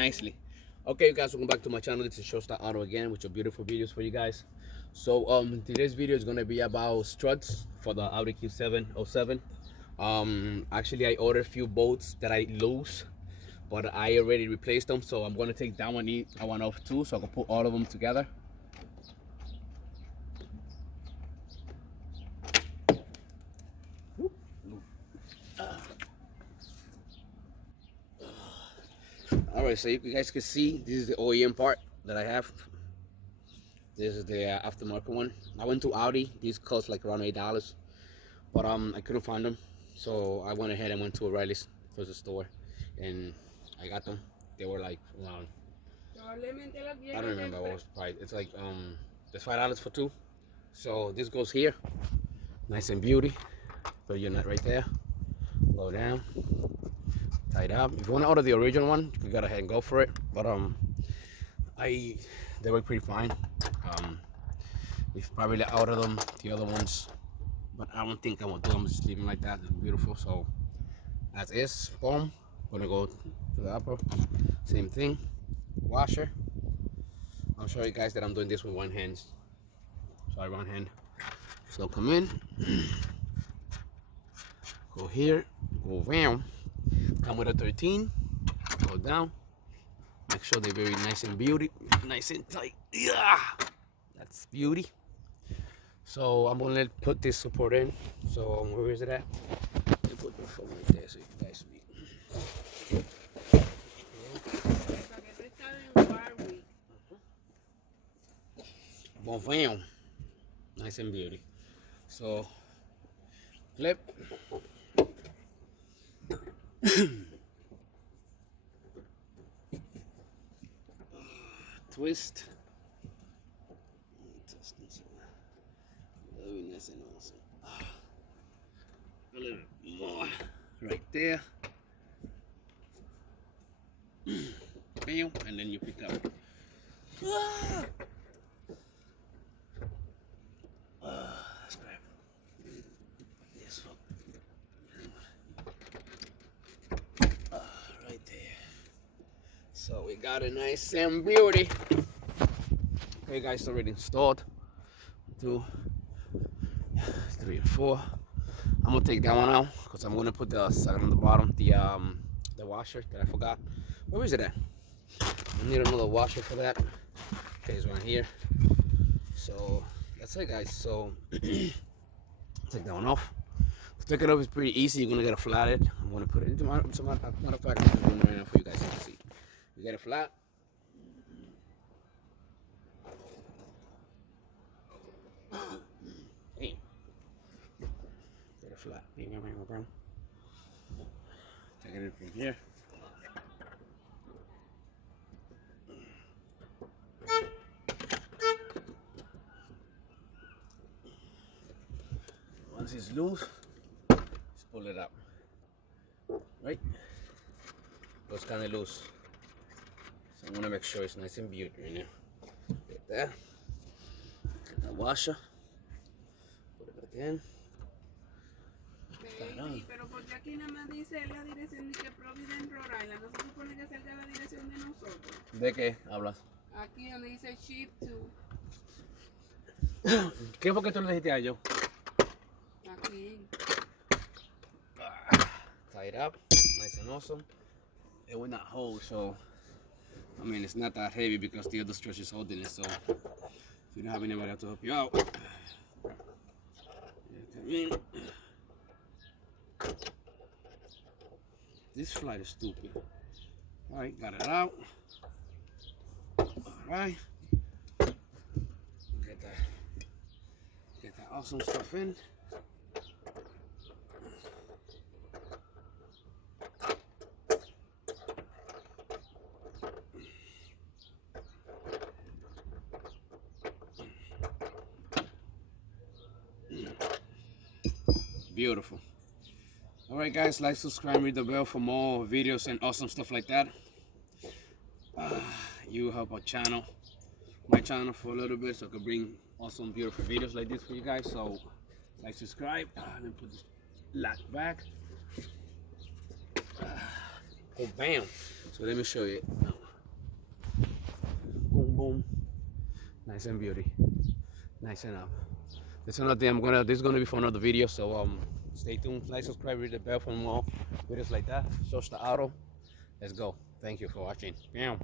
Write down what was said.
nicely. Okay, you guys, welcome back to my channel. This is Showstar Auto again with your beautiful videos for you guys. So today's video is gonna be about struts for the Audi Q7 07. Actually, I ordered a few bolts that I lose, but I already replaced them, so I'm gonna take that one off too, so I can put all of them together. All right, so you guys can see this is the OEM part that I have. This is the aftermarket one. I went to Audi. These cost like around $8, but I couldn't find them, so I went ahead and went to O'Reilly's closest store, and I got them. They were like around, I don't remember what was the price. It's like there's $5 for two. So this goes here, nice and beauty. Put your nut right there. Go down, tie it up. If you want to order the original one, you can go ahead and go for it. But they work pretty fine. We've probably ordered them, the other ones, but I don't think I'm gonna do them. Just leave them like that. They're beautiful. So as is, boom. Gonna go to the upper. Same thing. Washer. I'll show you guys that I'm doing this with one hand. Sorry, one hand. So come in. Go here. Go down. Come with a 13. Go down. Make sure they're very nice and beauty, nice and tight. Yeah, that's beauty. So I'm gonna put this support in. So where is it at? Let me put the phone right there so you guys see. Bon, nice and beauty. So flip. Twist. Very nice and awesome. A little more right there. Bam, and then you pick up. Let's grab this one. Right there. So we got a nice and beauty. Okay, guys, already installed. 2, 3, and 4. I'm gonna take that one out because I'm gonna put the second on the bottom, the washer that I forgot. Where is it at? I need another washer for that. Okay, it's right here. So that's it, guys. So take that one off. To take it off is pretty easy. You're gonna get a flathead. I'm gonna put it into matter of fact, I'm doing it right now for you guys to see. You get a flat. Hey. Get a flat. Take it in from here. Once it's loose, just pull it up. Right? It's kind of loose. So I'm gonna make sure it's nice and beautiful right now. Get that. Get the washer. Put it back in. Pero porque aquí nada más dice la dirección de que Providence, Rhode Island, no se supone que salga la dirección de nosotros. ¿De qué hablas? Aquí donde dice ship to. ¿Qué fue que tú le dijiste a ellos? Aquí. Tie it up, nice and awesome. It will not hold, so I mean it's not that heavy because the other stretch is holding it. So if you don't have anybody to help you out, come in. This flight is stupid. All right, got it out. All right, get that awesome stuff in. Beautiful. All right, guys, like, subscribe, ring the bell for more videos and awesome stuff like that. You help our channel, my channel, for a little bit, so I can bring awesome, beautiful videos like this for you guys. So like, subscribe. Let me put this lock back. Oh, bam. So let me show you. boom, nice and beauty, nice and up. That's another thing this is gonna be for another video, so stay tuned, like, subscribe, read the bell for more videos like that. Search the auto. Let's go. Thank you for watching. Bam.